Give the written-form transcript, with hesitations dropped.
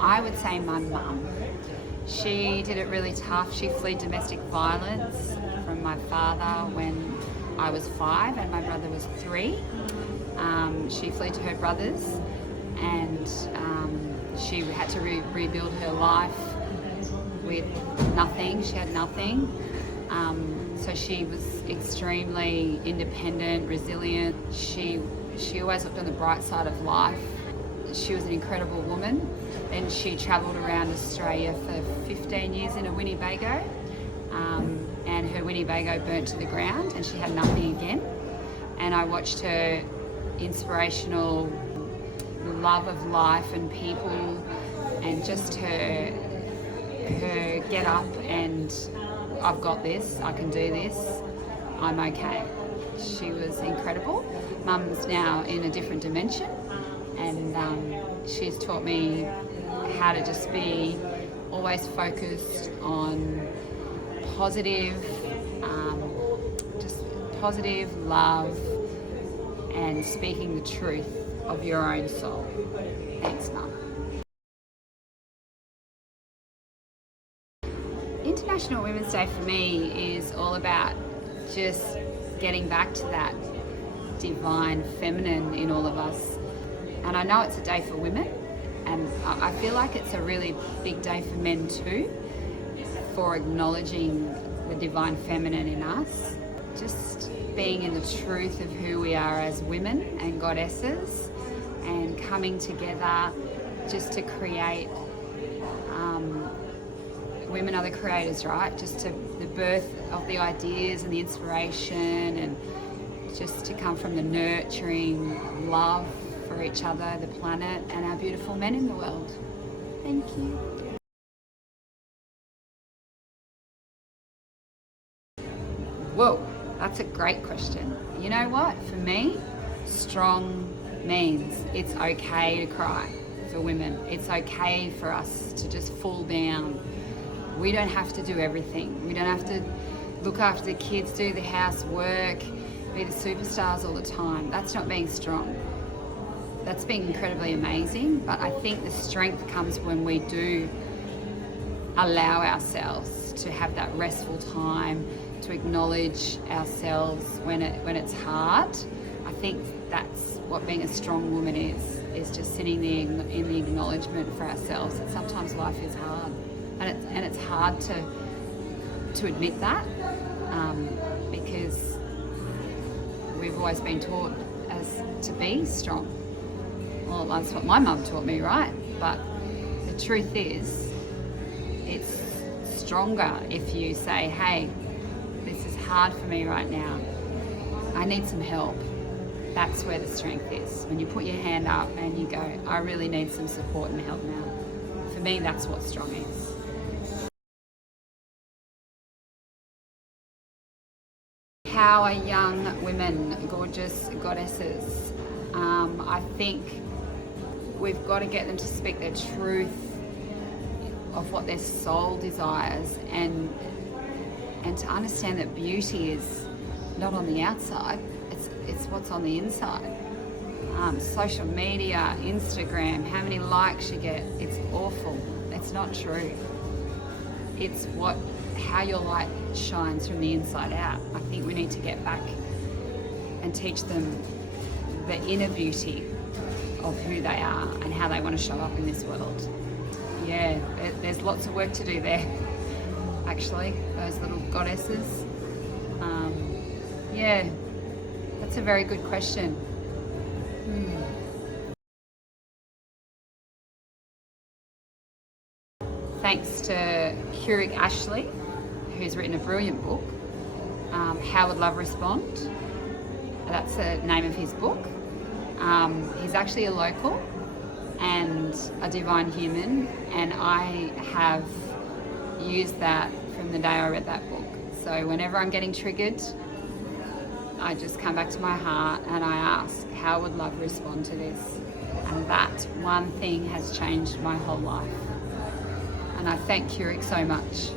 I would say my mum. She did it really tough. She fled domestic violence from my father when I was 5 and my brother was 3. She fled to her brother's, and she had to rebuild her life with nothing. She had nothing. So she was extremely independent, resilient. She always looked on the bright side of life. She was an incredible woman. Then she travelled around Australia for 15 years in a Winnebago, and her Winnebago burnt to the ground and she had nothing again. And I watched her inspirational love of life and people, and just her get up and I've got this, I can do this, I'm okay. She was incredible. Mum's now in a different dimension, and she's taught me how to just be always focused on positive, just positive love and speaking the truth of your own soul. Thanks, Mum. International Women's Day for me is all about just getting back to that divine feminine in all of us. And I know it's a day for women, and I feel like it's a really big day for men too, for acknowledging the divine feminine in us, just being in the truth of who we are as women and goddesses, and coming together just to create. Women are the creators, right? Just to the birth of the ideas and the inspiration, and just to come from the nurturing love for each other, the planet, and our beautiful men in the world. Thank you. Whoa, that's a great question. You know what? For me, strong means it's okay to cry for women. It's okay for us to just fall down. We don't have to do everything. We don't have to look after the kids, do the housework, be the superstars all the time. That's not being strong. That's being incredibly amazing, but I think the strength comes when we do allow ourselves to have that restful time, to acknowledge ourselves when it's hard. I think that's what being a strong woman is just sitting there in the acknowledgement for ourselves that sometimes life is hard. And it's hard to admit that, because we've always been taught as to be strong. Well, that's what my mum taught me, right? But the truth is, it's stronger if you say, hey, this is hard for me right now. I need some help. That's where the strength is. When you put your hand up and you go, I really need some support and help now. For me, that's what strong is. How are young women gorgeous goddesses? I think we've got to get them to speak their truth of what their soul desires, and to understand that beauty is not on the outside, it's what's on the inside. Social media, Instagram, how many likes you get, it's awful. It's not true. It's how your light shines from the inside out. I think we need to get back and teach them the inner beauty of who they are and how they want to show up in this world. Yeah, there's lots of work to do there, actually, those little goddesses. Yeah, that's a very good question. Thanks to Keurig Ashley, who's written a brilliant book, How Would Love Respond? That's the name of his book. He's actually a local and a divine human, and I have used that from the day I read that book. So whenever I'm getting triggered, I just come back to my heart and I ask, how would love respond to this? And that one thing has changed my whole life. And I thank Keurig so much.